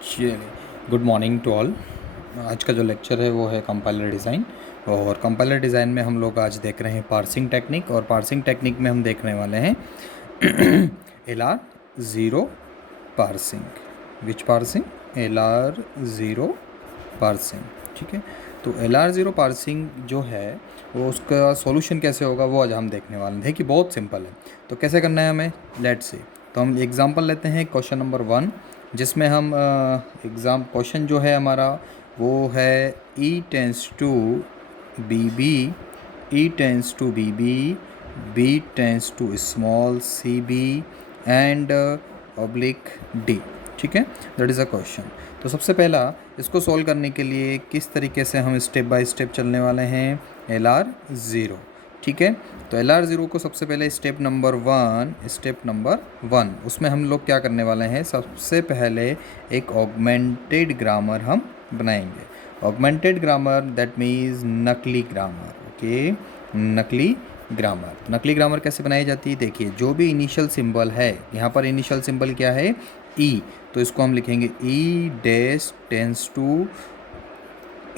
चलिए, good morning to all. आज का जो लेक्चर है वो है कंपाइलर डिज़ाइन। और कंपाइलर डिज़ाइन में हम लोग आज देख रहे हैं पार्सिंग टेक्निक, और पार्सिंग टेक्निक में हम देखने वाले हैं L R zero parsing. Which parsing? L R zero parsing. ठीक है, तो एल आर ज़ीरो पार्सिंग जो है वो उसका सॉल्यूशन कैसे होगा वो आज हम देखने वाले हैं। देखिए बहुत सिंपल है, तो कैसे करना है हमें, लेट्स से। तो हम एग्जांपल लेते हैं क्वेश्चन नंबर 1, जिसमें हम क्वेश्चन जो है हमारा वो है E tends to B B, E tends to B B, B tends to small C B and oblique D। ठीक है, दैट इज़ अ क्वेश्चन। तो सबसे पहला इसको सॉल्व करने के लिए किस तरीके से हम स्टेप बाय स्टेप चलने वाले हैं, एल आर ज़ीरो। ठीक है, तो एल आर ज़ीरो को सबसे पहले स्टेप नंबर वन उसमें हम लोग क्या करने वाले हैं, सबसे पहले एक ऑगमेंटेड ग्रामर हम बनाएंगे। ऑगमेंटेड ग्रामर दैट मीन्स नकली ग्रामर। ओके, नकली ग्रामर। नकली ग्रामर कैसे बनाई जाती है, देखिए जो भी इनिशियल सिंबल है, यहाँ पर इनिशियल सिंबल क्या है, ई, तो इसको हम लिखेंगे ई डैश टेंस टू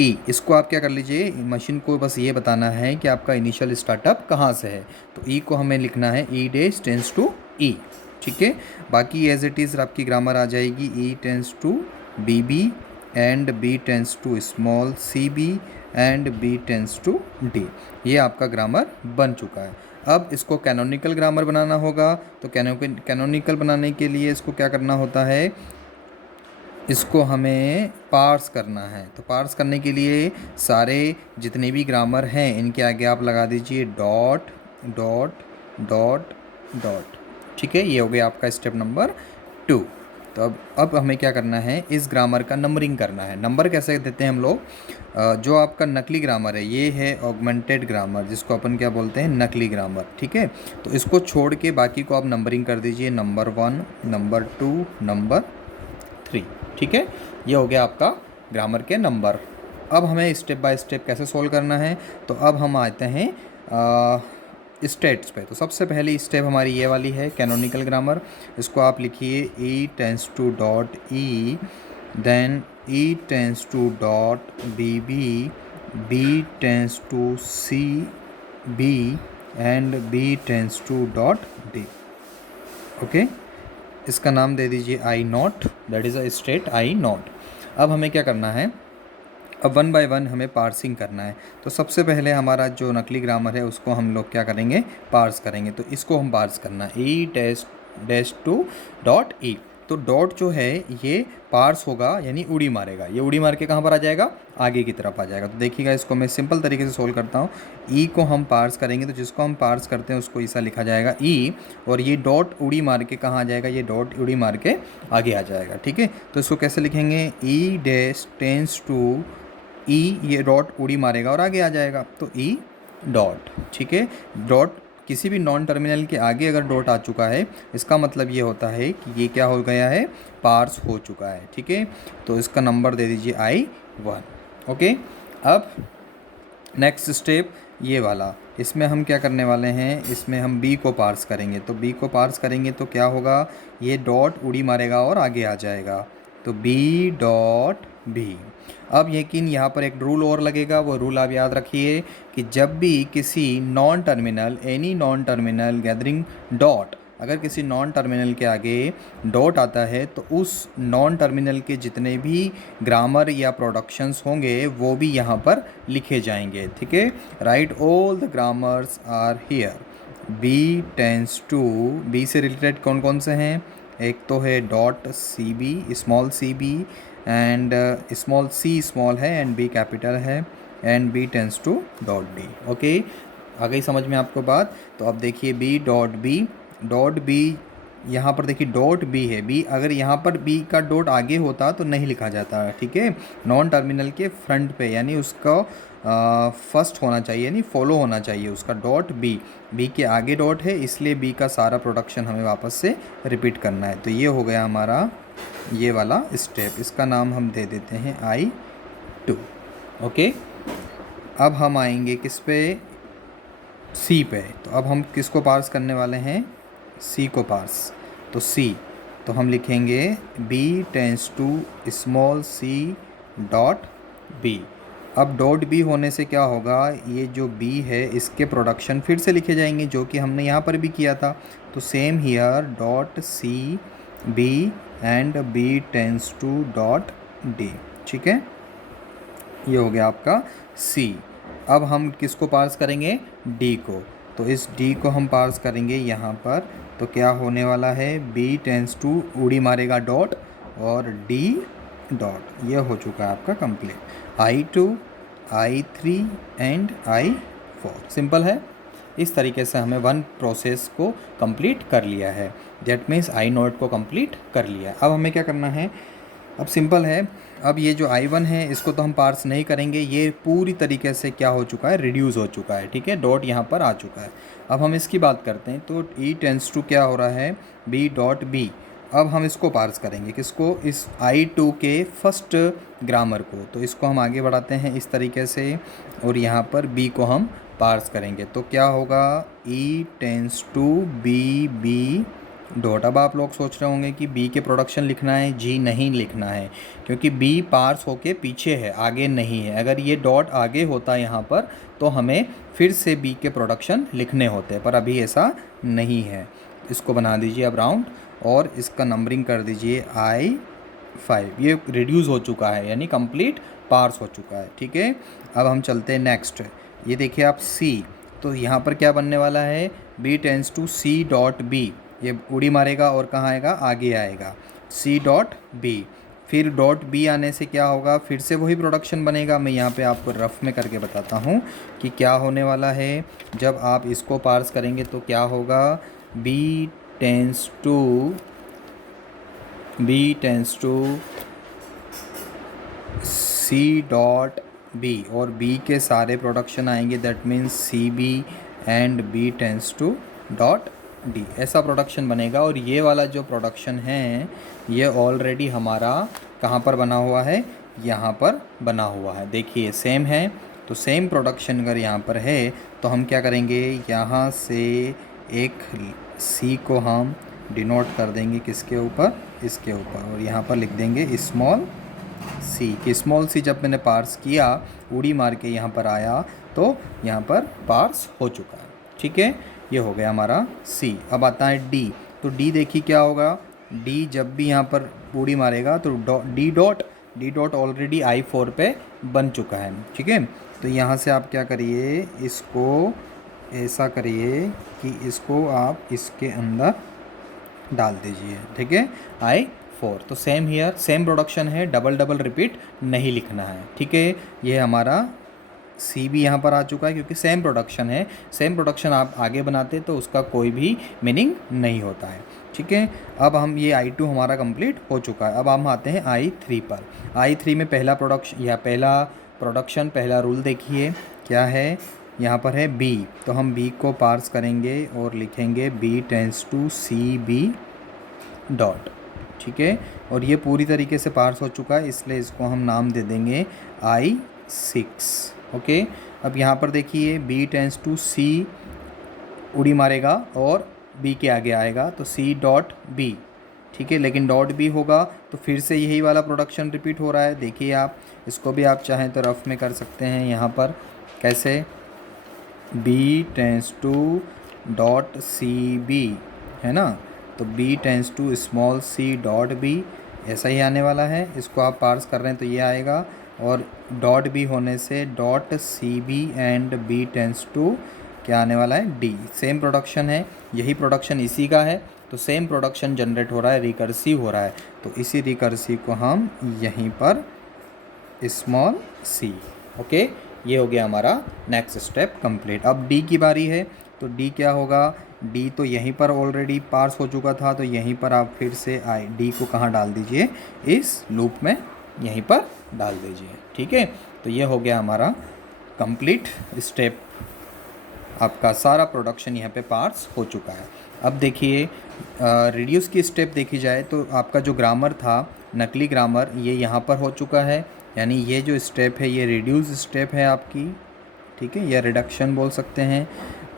ई। इसको आप क्या कर लीजिए, मशीन को बस ये बताना है कि आपका इनिशियल स्टार्टअप कहाँ से है, तो ई को हमें लिखना है E dash tends to E. ठीक है, बाकी एज इट इज़ आपकी ग्रामर आ जाएगी E tends to B B and B tends to small C B and B tends to D. ये आपका ग्रामर बन चुका है। अब इसको कैनोनिकल ग्रामर बनाना होगा, तो कैनोनिकल बनाने के लिए इसको क्या करना होता है, इसको हमें पार्स करना है। तो पार्स करने के लिए सारे जितने भी ग्रामर हैं इनके आगे आप लगा दीजिए डॉट डॉट डॉट डॉट। ठीक है, ये हो गया आपका स्टेप नंबर 2। तो अब हमें क्या करना है, इस ग्रामर का नंबरिंग करना है। नंबर कैसे देते हैं हम लोग, जो आपका नकली ग्रामर है ये है ऑगमेंटेड ग्रामर, जिसको अपन क्या बोलते हैं, नकली ग्रामर। ठीक है, तो इसको छोड़ के बाकी को आप नंबरिंग कर दीजिए, नंबर 1, नंबर 2, नंबर 3। ठीक है, ये हो गया आपका ग्रामर के नंबर। अब हमें स्टेप बाय स्टेप कैसे सोल्व करना है, तो अब हम आते हैं स्टेट्स पे। तो सबसे पहली स्टेप हमारी ये वाली है, कैनोनिकल ग्रामर। इसको आप लिखिए E tends to dot E, then E tends to dot B B, B tends to C B and B tends to dot D. Okay, इसका नाम दे दीजिए I naught, that is a state I naught. अब हमें क्या करना है, अब वन बाय वन हमें पार्सिंग करना है। तो सबसे पहले हमारा जो नकली ग्रामर है उसको हम लोग क्या करेंगे, पार्स करेंगे। तो इसको हम पार्स करना है E dash dash to dot ई। तो डॉट जो है ये पार्स होगा, यानी उड़ी मारेगा। ये उड़ी मार के कहाँ पर आ जाएगा, आगे की तरफ आ जाएगा। तो देखिएगा, इसको मैं सिंपल तरीके से सोल्व करता हूँ। ई को हम पार्स करेंगे, तो जिसको हम पार्स करते हैं उसको ऐसा लिखा जाएगा ई, और ये डॉट उड़ी मार के कहाँ आ जाएगा, ये डॉट उड़ी मार के आगे आ जाएगा। ठीक है, तो इसको कैसे लिखेंगे, ई डैश टेंस टू ई, ये डॉट उड़ी मारेगा और आगे आ जाएगा, तो ई डॉट। ठीक है, डॉट किसी भी नॉन टर्मिनल के आगे अगर डॉट आ चुका है, इसका मतलब ये होता है कि ये क्या हो गया है, पार्स हो चुका है। ठीक है, तो इसका नंबर दे दीजिए I1। ओके, अब नेक्स्ट स्टेप ये वाला, इसमें हम क्या करने वाले हैं, इसमें हम बी को पार्स करेंगे। तो बी को पार्स करेंगे तो क्या होगा, ये डॉट उड़ी मारेगा और आगे आ जाएगा, तो बी डॉट बी। अब यकीन यहाँ पर एक रूल और लगेगा, वो रूल आप याद रखिए कि जब भी किसी non terminal, any non terminal gathering dot, अगर किसी नॉन टर्मिनल के आगे डॉट आता है तो उस नॉन टर्मिनल के जितने भी ग्रामर या प्रोडक्शंस होंगे वो भी यहाँ पर लिखे जाएंगे। ठीक है, right all the grammars are here. B tends to, B से रिलेटेड कौन कौन से हैं, एक तो है dot C B, small C B and small C small है एंड बी कैपिटल है, and B tends to dot D. Okay, आ गई समझ में आपको बात। तो अब देखिए B dot B, dot B, यहाँ पर देखिए डॉट बी है, बी अगर यहाँ पर बी का डॉट आगे होता तो नहीं लिखा जाता। ठीक है, नॉन टर्मिनल के फ्रंट पे, यानी उसका फर्स्ट होना चाहिए, यानी फॉलो होना चाहिए उसका डॉट बी। बी के आगे डॉट है, इसलिए बी का सारा प्रोडक्शन हमें वापस से रिपीट करना है। तो ये हो गया हमारा ये वाला स्टेप, इसका नाम हम दे देते हैं I2। ओके, अब हम आएंगे किस पे, सी पे। तो अब हम किसको पार्स करने वाले हैं, सी को पार्स। तो सी, तो हम लिखेंगे b tends to small c dot b। अब डॉट b होने से क्या होगा, ये जो b है इसके प्रोडक्शन फिर से लिखे जाएंगे जो कि हमने यहाँ पर भी किया था। तो same here dot c b and b tends to dot d। ठीक है, ये हो गया आपका c। अब हम किसको पार्स करेंगे, d को। तो इस d को हम पार्स करेंगे यहाँ पर। तो क्या होने वाला है, b टेंस टू उड़ी मारेगा डॉट और d डॉट। ये हो चुका है आपका complete. I2 I3 and I4 simple है। इस तरीके से हमें वन प्रोसेस को कंप्लीट कर लिया है। दैट मीन्स आई नोट को कंप्लीट कर लिया। अब हमें क्या करना है, अब सिंपल है। अब ये जो I1 है इसको तो हम पार्स नहीं करेंगे, ये पूरी तरीके से क्या हो चुका है, रिड्यूस हो चुका है। ठीक है, डॉट यहाँ पर आ चुका है। अब हम इसकी बात करते हैं। तो E टेंस टू क्या हो रहा है, B डॉट B। अब हम इसको पार्स करेंगे, किसको, इस I2 के फर्स्ट ग्रामर को। तो इसको हम आगे बढ़ाते हैं इस तरीके से, और यहाँ पर B को हम पार्स करेंगे। तो क्या होगा, E tends to B dot. अब आप लोग सोच रहे होंगे कि B के प्रोडक्शन लिखना है, जी नहीं लिखना है, क्योंकि B पार्स होके पीछे है, आगे नहीं है। अगर ये डॉट आगे होता यहाँ पर तो हमें फिर से B के प्रोडक्शन लिखने होते, पर अभी ऐसा नहीं है। इसको बना दीजिए अब राउंड, और इसका नंबरिंग कर दीजिए I5। ये रिड्यूस हो चुका है, यानी कंप्लीट पार्स हो चुका है। ठीक है, अब हम चलते हैं नेक्स्ट। ये देखिए आप C। तो यहाँ पर क्या बनने वाला है, B tends to C dot B। ये उड़ी मारेगा और कहाँ आएगा, आगे आएगा, C डॉट B। फिर डॉट B आने से क्या होगा, फिर से वही प्रोडक्शन बनेगा। मैं यहाँ पे आपको रफ में करके बताता हूँ कि क्या होने वाला है। जब आप इसको पार्स करेंगे तो क्या होगा, B tends to C dot B, और B के सारे प्रोडक्शन आएंगे। That means CB and B tends to dot D। ऐसा प्रोडक्शन बनेगा। और ये वाला जो प्रोडक्शन है ये ऑलरेडी हमारा कहाँ पर बना हुआ है, यहाँ पर बना हुआ है। देखिए सेम है। तो सेम प्रोडक्शन अगर यहाँ पर है तो हम क्या करेंगे, यहाँ से एक C को हम डिनोट कर देंगे किसके ऊपर, इसके ऊपर, और यहाँ पर लिख देंगे स्मॉल c। कि स्मॉल c जब मैंने पार्स किया, उड़ी मार के यहाँ पर आया, तो यहाँ पर पार्स हो चुका है। ठीक है, ये हो गया हमारा c। अब आता है d। तो d देखिए क्या होगा, d जब भी यहाँ पर उड़ी मारेगा तो d डॉट ऑलरेडी I4 पे बन चुका है। ठीक है, तो यहाँ से आप क्या करिए, इसको ऐसा करिए कि इसको आप इसके अंदर डाल दीजिए। ठीक है, I4। तो सेम हियर, सेम प्रोडक्शन है, डबल रिपीट नहीं लिखना है। ठीक है, ये हमारा C भी यहाँ पर आ चुका है, क्योंकि सेम प्रोडक्शन है। सेम प्रोडक्शन आप आगे बनाते तो उसका कोई भी मीनिंग नहीं होता है। ठीक है, अब हम ये I2 हमारा कंप्लीट हो चुका है। अब हम आते हैं I3 पर। I3 में पहला प्रोडक्शन पहला रूल देखिए क्या है, यहाँ पर है B। तो हम B को पार्स करेंगे और लिखेंगे B tends to CB dot. ठीक है, और ये पूरी तरीके से पार्स हो चुका है, इसलिए इसको हम नाम दे देंगे I6। ओके, अब यहाँ पर देखिए B टेंस टू C उड़ी मारेगा और B के आगे आएगा, तो C डॉट B। ठीक है, लेकिन डॉट B होगा तो फिर से यही वाला प्रोडक्शन रिपीट हो रहा है। देखिए आप इसको भी आप चाहें तो रफ में कर सकते हैं। यहाँ पर कैसे, B tends to dot CB है ना, तो B tends to small c dot B, ऐसा ही आने वाला है। इसको आप पार्स कर रहे हैं तो ये आएगा, और डॉट B होने से dot CB and B tends to क्या आने वाला है, D। सेम प्रोडक्शन है, यही प्रोडक्शन इसी का है, तो सेम प्रोडक्शन जनरेट हो रहा है, रिकर्सिव हो रहा है। तो इसी रिकर्सिव को हम यहीं पर स्मॉल c। ओके, ये हो गया हमारा नेक्स्ट स्टेप कंप्लीट। अब D की बारी है। तो D क्या होगा, D तो यहीं पर ऑलरेडी पार्स हो चुका था, तो यहीं पर आप फिर से D को कहाँ डाल दीजिए, इस लूप में यहीं पर डाल दीजिए। ठीक है, तो ये हो गया हमारा कंप्लीट स्टेप। आपका सारा प्रोडक्शन यहाँ पे पार्स हो चुका है। अब देखिए रिड्यूस की स्टेप देखी जाए तो आपका जो ग्रामर था, नकली ग्रामर, ये यहाँ पर हो चुका है। यानी ये जो स्टेप है ये रिड्यूस स्टेप है आपकी। ठीक है, या रिडक्शन बोल सकते हैं।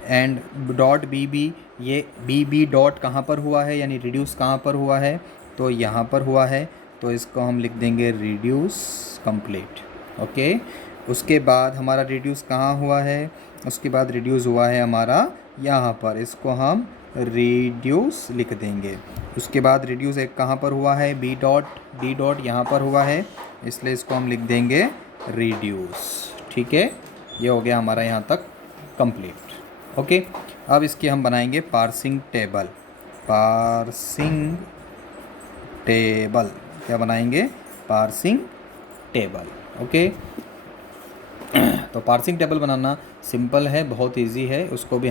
एंड डॉट बी बी, ये बी बी डॉट कहाँ पर हुआ है, यानी रिड्यूस कहाँ पर हुआ है, तो यहाँ पर हुआ है, तो इसको हम लिख देंगे रिड्यूस कंप्लीट। ओके, उसके बाद हमारा रिड्यूस कहाँ हुआ है, उसके बाद रिड्यूस हुआ है हमारा यहाँ पर, इसको हम रिड्यूस लिख देंगे। उसके बाद रिड्यूस एक कहाँ पर हुआ है, डी डॉट यहाँ पर हुआ है, इसलिए इसको हम लिख देंगे रिड्यूस। ठीक है, ये हो गया हमारा यहाँ तक कंप्लीट। ओके, अब इसकी हम बनाएंगे पार्सिंग टेबल। पार्सिंग टेबल क्या बनाएंगे, पार्सिंग टेबल। ओके, तो पार्सिंग टेबल बनाना सिंपल है, बहुत इजी है, उसको भी हम